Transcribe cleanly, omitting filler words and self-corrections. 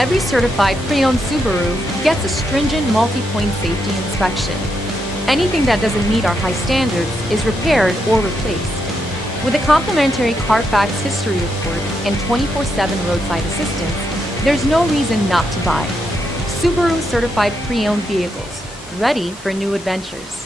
Every certified pre-owned Subaru gets a stringent multi-point safety inspection. Anything that doesn't meet our high standards is repaired or replaced. With a complimentary Carfax history report and 24/7 roadside assistance, there's no reason not to buy. Subaru certified pre-owned vehicles, ready for new adventures.